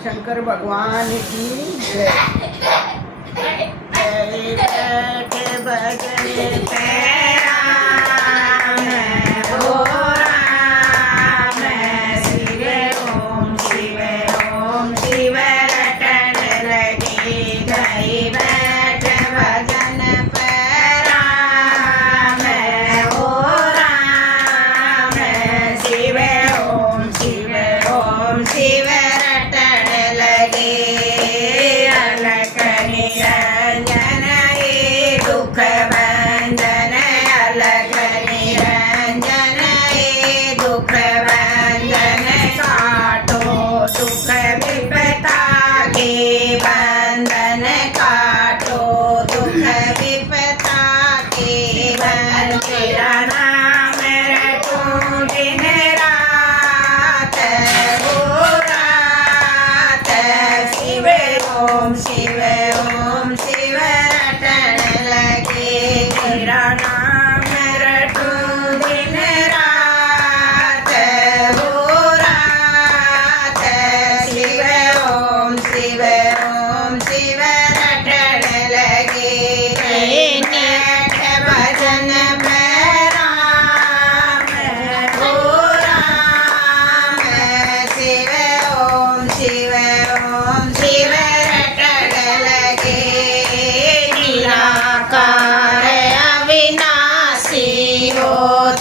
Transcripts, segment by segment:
शंकर भगवान की जय। बैठे भजन पैरा मैं हो राम शिव ओम शिव रटन लगी गई। बैठे भजन पैरा मैं हो राम शिव ओम शिव रटन लगे। अलख निरंजन ये दुख भंजन, अलख निरंजन ये दुख भंजन। काटो दुख विपदा के बंधन, काटो दुख विपदा के बंधन। तेरा नाम रटूं दिन रात हो रात शिव ओम शिव रटन लगे। तेरा नाम रटूं दिन रात हो रात शिव ओम शिव रटन लगे। नेठ भजन पैरा मैं हो राम शिव ओम शिव रटन लगे। निराकार अविनाशी हो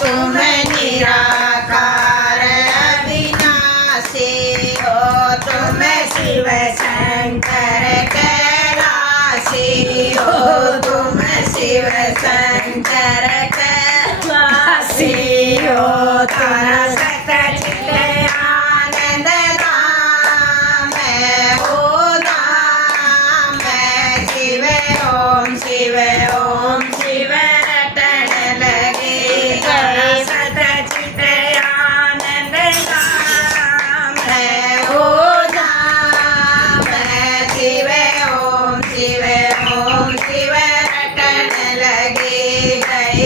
तुम, निराकार अविनाशी हो तुम। शिव शंकर कैलाशी हो तुम, शिव शंकर कैलाशी हो तुम। सतचित आनंद धाम हो धाम शिव ओम शिव रटन लगे। सतचित आनंद धाम हो धाम शिव ओम शिव रटन लगे।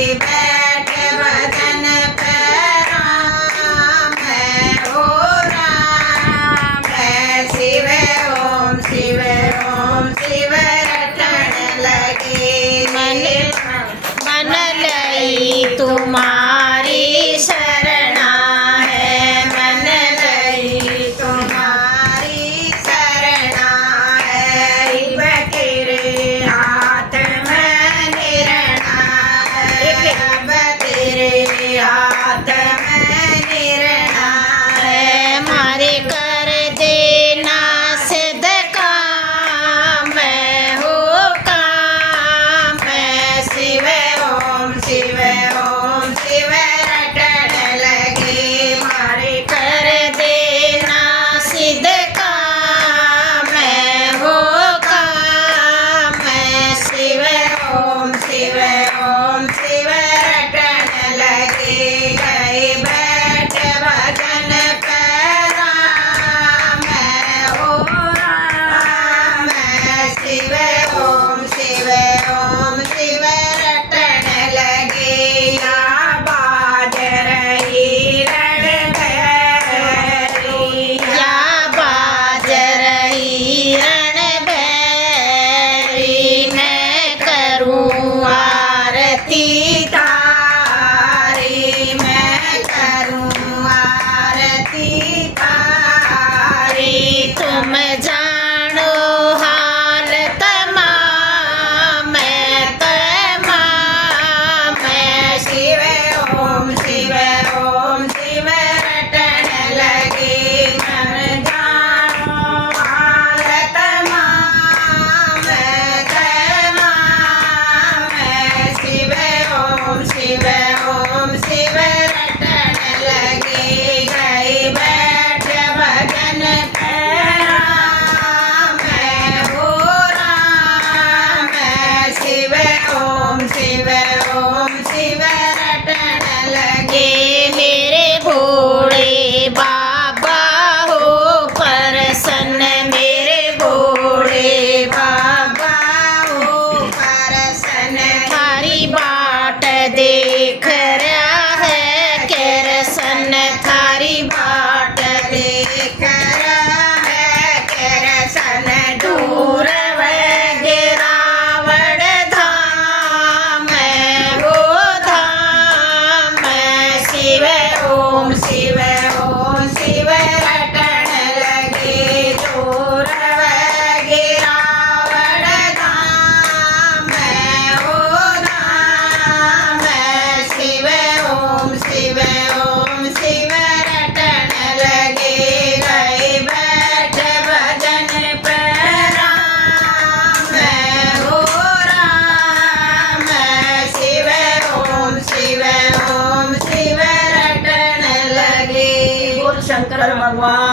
शंकर भगवान